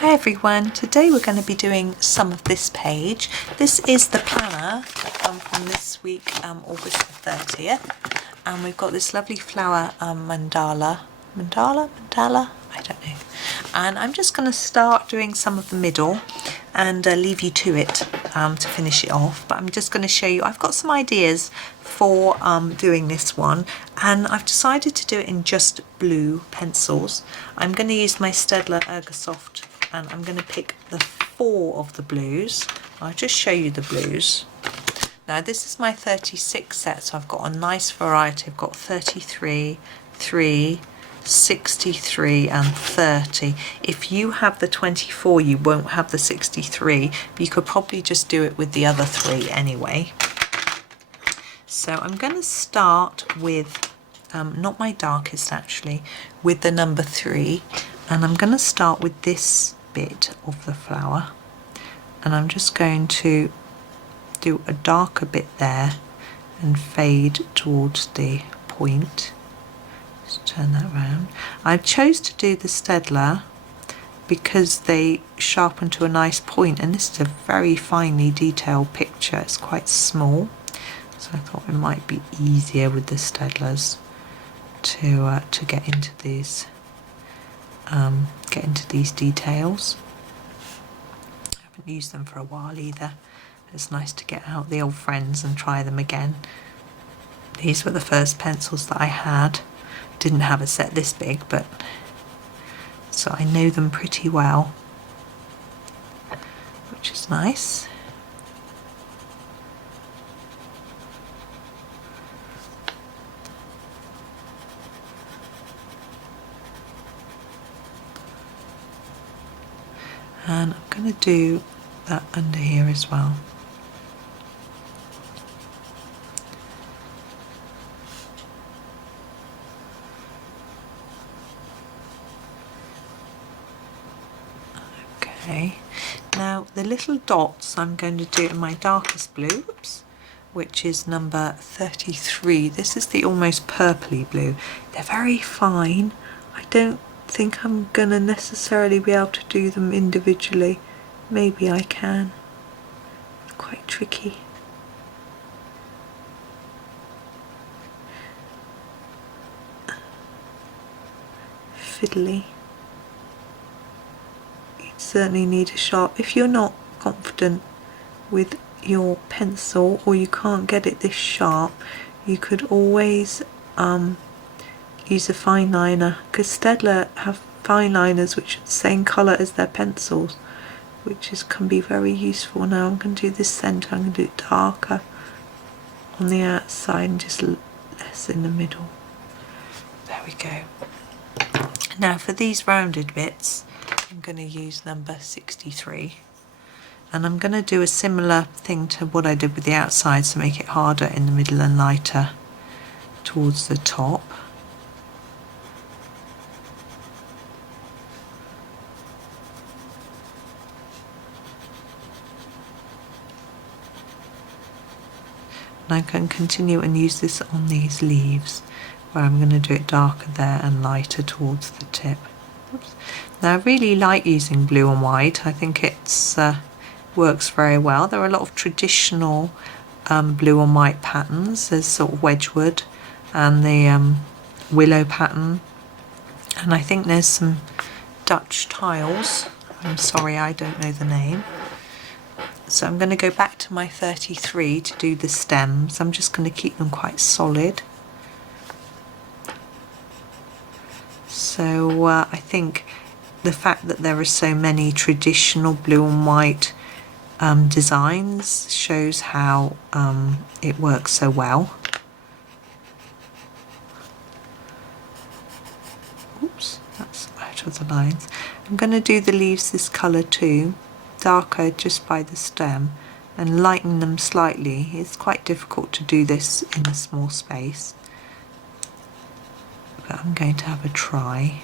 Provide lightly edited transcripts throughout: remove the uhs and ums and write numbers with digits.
Hi everyone, today we're going to be doing some of this page. This is the planner from this week, August the 30th, and we've got this lovely flower mandala, I don't know, and I'm just going to start doing some of the middle and leave you to it to finish it off, but I'm just going to show you, I've got some ideas for doing this one, and I've decided to do it in just blue pencils. I'm going to use my Staedtler Ergosoft, and I'm going to pick the 4 of the blues. I'll just show you the blues. Now this is my 36 set, so I've got a nice variety. I've got 33, 3, 63 and 30. If you have the 24 you won't have the 63, but you could probably just do it with the other 3 anyway. So I'm going to start with, not my darkest actually, with the number 3, and I'm going to start with this bit of the flower, and I'm just going to do a darker bit there and fade towards the point. Just turn that round. I chose to do the Staedtler because they sharpen to a nice point, and this is a very finely detailed picture. It's quite small, so I thought it might be easier with the Staedtlers to get into these details. I haven't used them for a while either. It's nice to get out the old friends and try them again. These were the first pencils that I had. Didn't have a set this big, but so I know them pretty well, which is nice. And I'm going to do that under here as well. Okay, now the little dots I'm going to do in my darkest blue, which is number 33. This is the almost purpley blue. They're very fine. I don't think I'm gonna necessarily be able to do them individually. Maybe I can. It's quite tricky. Fiddly. You certainly need a sharp. If you're not confident with your pencil or you can't get it this sharp, you could always use a fine liner, because Staedtler have fine liners which are the same colour as their pencils, which can be very useful. Now I'm going to do this centre, I'm going to do it darker on the outside and just less in the middle. There we go. Now for these rounded bits I'm going to use number 63, and I'm going to do a similar thing to what I did with the outside, so make it harder in the middle and lighter towards the top. And I can continue and use this on these leaves, where I'm going to do it darker there and lighter towards the tip. Oops. Now I really like using blue and white. I think it's works very well. There are a lot of traditional blue and white patterns. There's sort of Wedgwood and the willow pattern, and I think there's some Dutch tiles. I'm sorry, I don't know the name. So I'm going to go back to my 33 to do the stems. I'm just going to keep them quite solid. So I think the fact that there are so many traditional blue and white designs shows how it works so well. Oops, that's out of the lines. I'm going to do the leaves this colour too, darker just by the stem, and lighten them slightly. It's quite difficult to do this in a small space, but I'm going to have a try.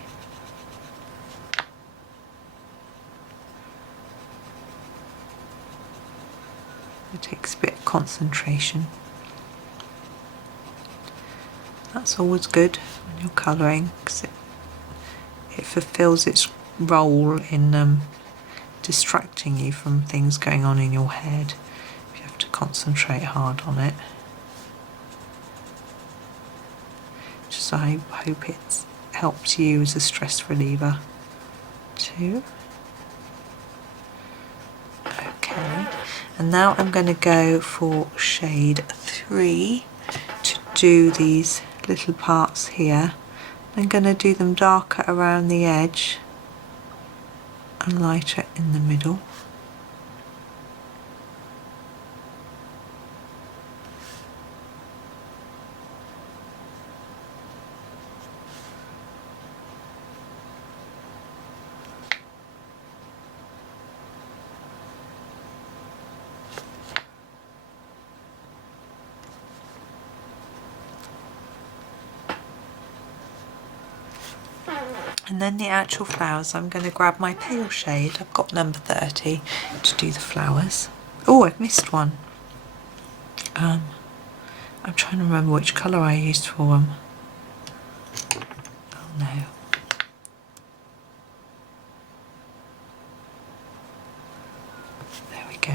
It takes a bit of concentration. That's always good when you're colouring, because it fulfills its role in distracting you from things going on in your head. You have to concentrate hard on it. Just I hope it helps you as a stress reliever too. Okay, and now I'm going to go for shade 3 to do these little parts here. I'm going to do them darker around the edge and lighter in the middle. And then the actual flowers, I'm going to grab my pale shade. I've got number 30 to do the flowers. Oh, I've missed one. I'm trying to remember which colour I used for them. Oh no. There we go.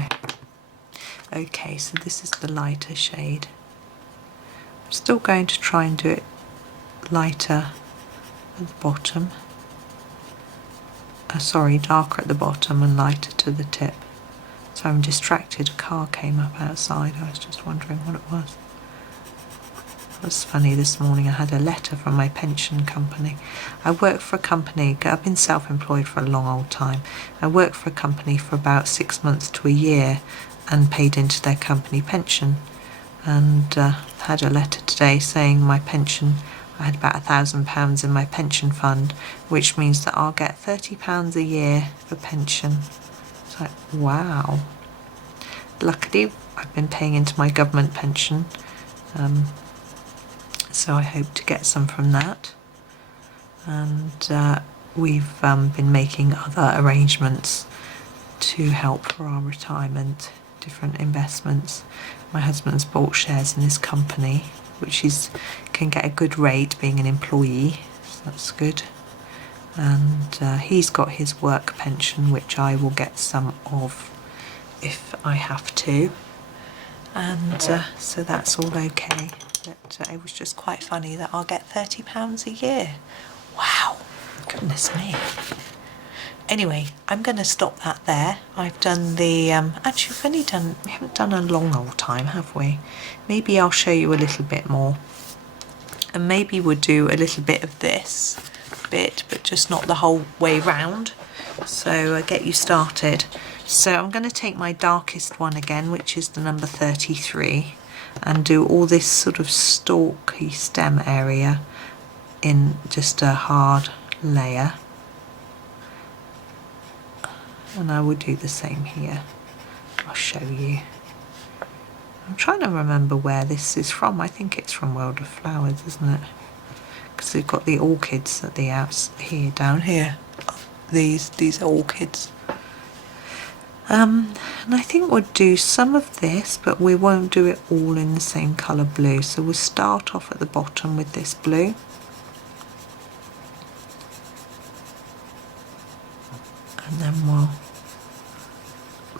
Okay, so this is the lighter shade. I'm still going to try and do it lighter at the bottom. Sorry, darker at the bottom and lighter to the tip. So I'm distracted, a car came up outside, I was just wondering what it was. It was funny, this morning I had a letter from my pension company. I work for a company, I've been self-employed for a long old time. I worked for a company for about 6 months to a year and paid into their company pension. And had a letter today saying my pension, I had about £1,000 in my pension fund, which means that I'll get £30 a year for pension. It's like, wow. Luckily, I've been paying into my government pension, so I hope to get some from that. And we've been making other arrangements to help for our retirement, different investments. My husband's bought shares in this company, which can get a good rate being an employee, so that's good. And he's got his work pension, which I will get some of if I have to. And so that's all okay. But it was just quite funny that I'll get £30 a year. Wow, goodness me. Anyway, I'm going to stop that there. I've done the, actually we haven't done a long old time, have we? Maybe I'll show you a little bit more. And maybe we'll do a little bit of this bit, but just not the whole way round. So get you started. So I'm going to take my darkest one again, which is the number 33, and do all this sort of stalky stem area in just a hard layer. And I will do the same here. I'll show you. I'm trying to remember where this is from. I think it's from World of Flowers, isn't it? Because they've got the orchids at the house here, down here. These are orchids. And I think we'll do some of this, but we won't do it all in the same colour blue. So we'll start off at the bottom with this blue. And then we'll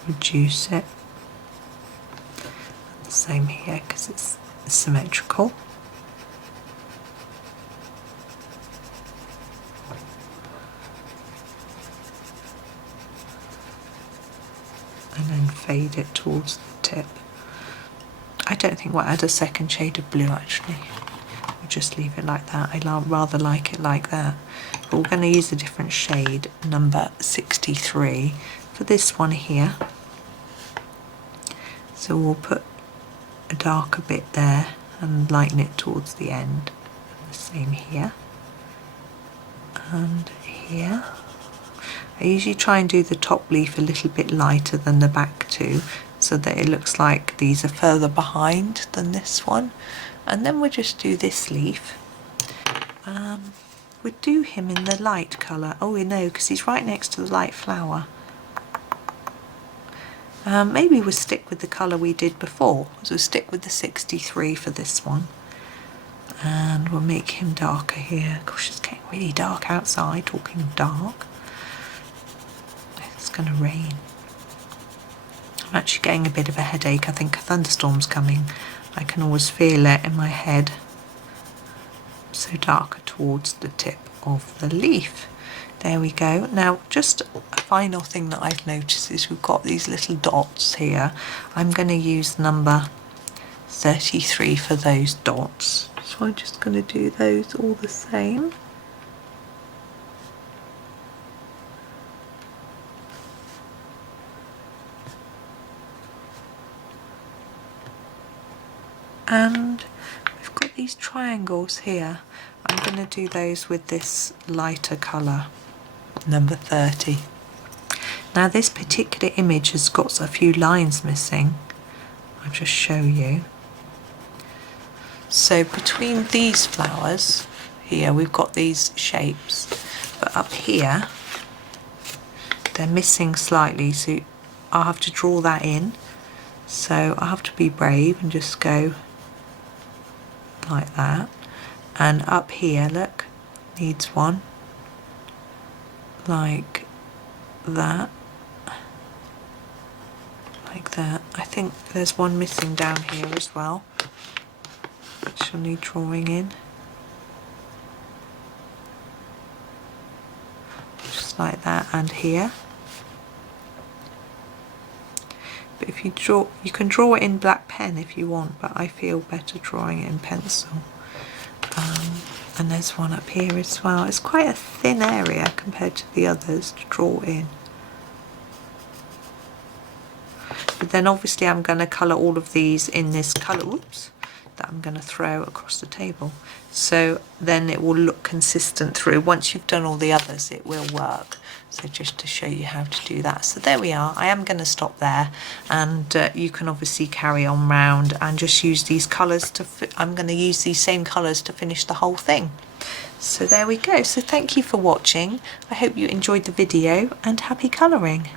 reduce it. The same here because it's symmetrical. And then fade it towards the tip. I don't think we'll add a second shade of blue actually. We'll just leave it like that. I rather like it like that. But we're going to use a different shade, number 63, for this one here. So we'll put a darker bit there and lighten it towards the end. The same here. And here. I usually try and do the top leaf a little bit lighter than the back two, so that it looks like these are further behind than this one. And then we'll just do this leaf. We'll do him in the light colour. Oh, we know, because he's right next to the light flower. Maybe we'll stick with the colour we did before. So we'll stick with the 63 for this one. And we'll make him darker here. Gosh, it's getting really dark outside, talking dark. Let's going to rain. I'm actually getting a bit of a headache. I think a thunderstorm's coming. I can always feel it in my head. So darker towards the tip of the leaf. There we go. Now just a final thing that I've noticed is we've got these little dots here. I'm going to use number 33 for those dots. So I'm just going to do those all the same. And we've got these triangles here. I'm going to do those with this lighter colour, number 30. Now this particular image has got a few lines missing. I'll just show you. So between these flowers here we've got these shapes, but up here they're missing slightly, so I'll have to draw that in. So I have to be brave and just go like that. And up here, look, needs one like that, like that. I think there's one missing down here as well, which will need drawing in, just like that, and here. But if you draw, you can draw it in black pen if you want, but I feel better drawing it in pencil. And there's one up here as well. It's quite a thin area compared to the others to draw in. But then obviously I'm going to colour all of these in this colour, that I'm going to throw across the table. So then it will look consistent through. Once you've done all the others, it will work. So just to show you how to do that. So there we are. I am going to stop there, and you can obviously carry on round and just use these colours to, I'm going to use these same colours to finish the whole thing. So there we go. So thank you for watching. I hope you enjoyed the video, and happy colouring.